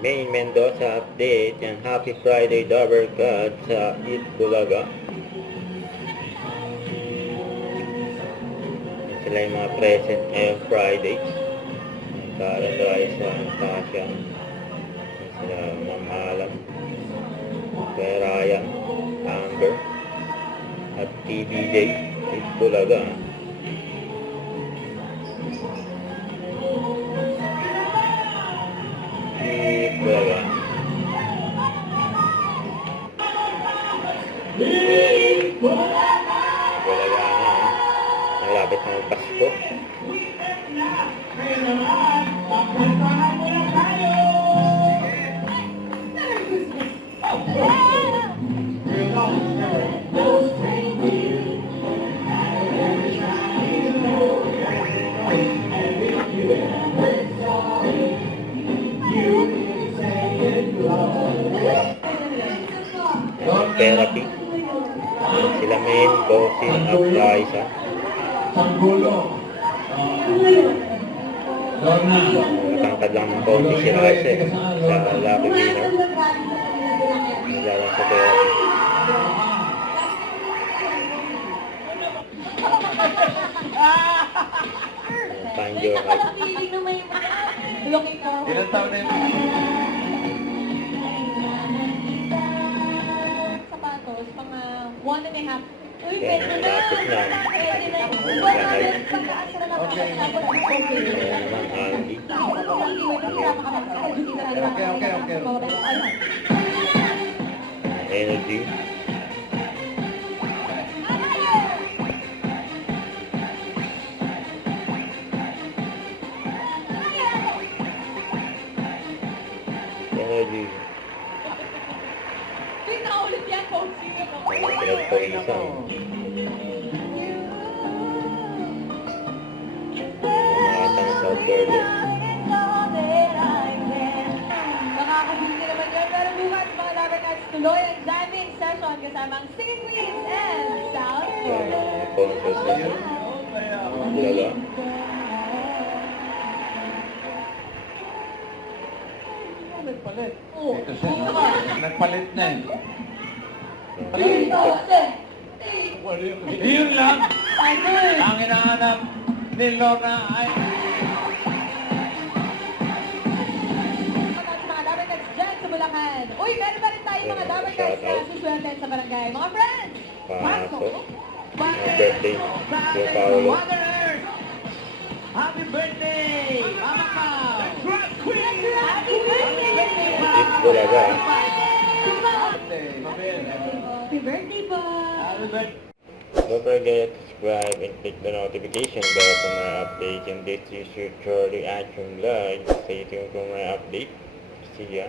May Mendoza update and Happy Friday Dabber Cut sa Eat Bulaga. Yan sila yung mga present ngayong Friday. Karen Raisa, Natasha, yan sila Ma'am Alam, Kuya Ryan, Amber, at TBJ, Eat Bulaga. Bulaga. Bulaga na. Malapit na Pasko. Therapy. Sila main, bossing, at Raisa. Matangkad lang ng bossing si Raisa sa lucky winner. Naglalang sa therapy. Find your height. Looking forward. Ilan taon na yun? Sapatos, mga 1.5. Uy, Yan, pwede na. malapit na. Pwede na. Pagkaasara na Ayan naman, Andy. Energy. Energy. Uy, naulit yan, coaching. Pinagpawisan. Umatang sa Berlin. Makakabili naman yan. Pero bukas, mga laban at tuloy ang jamming session kasama ang Singing Queens and South Yan Florida. ang concert na sa Bulaga. Nagpalit. Oo. Ito siya, no? Nagpalit na eh. Yun lang. Ang hinahanap ni Lorna ay Mga dapat cards dyan sa Bulacan. Uy, meron pa rin tayo mga dapat cards na suswelten sa barangay. Mga friends! Pasok. Happy birthday, Kuya Paolo. Happy birthday! Mama Pao! Happy birthday! Eat Bulaga. Happy birthday po! Happy birthday! Don't forget to subscribe and click the notification bell for my updates. And this is your Charlie Action Vlog. Stay tuned for my update. See ya.